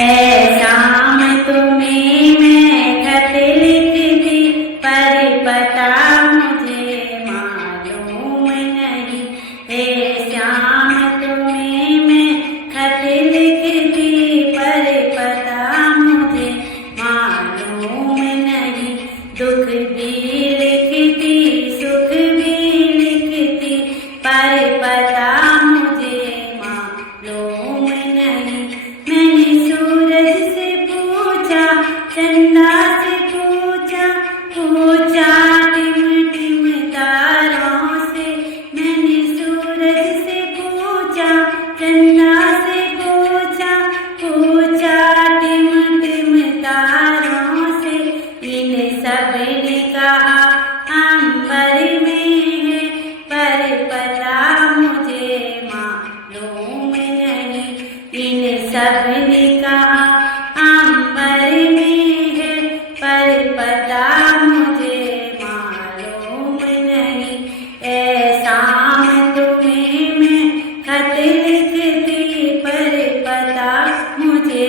ऐसा मैं तुम्हें मैं खत लिखती पर पता मुझे मालूम नहीं। ऐसा मैं तुम्हें मैं खत लिखती पर पता मुझे मालूम नहीं। दुख भी लिखती सुख भी लिखती पर पता मुझे मालूम नहीं। मैंने सूरज से पूछा चंदा से पूछा पूछा टिम टिम तारों से। मैंने सूरज से पूछा चंदा से पूछा पूछा टिम टिम तारों से। इन सब ने कहा अंबर में है पर पता मुझे मालूम नहीं। इन सब ने कहा अंबर में है पर पता मुझे मालूम नहीं। ऐसा मैं तुम्हें मैं खत लिखती पर पता मुझे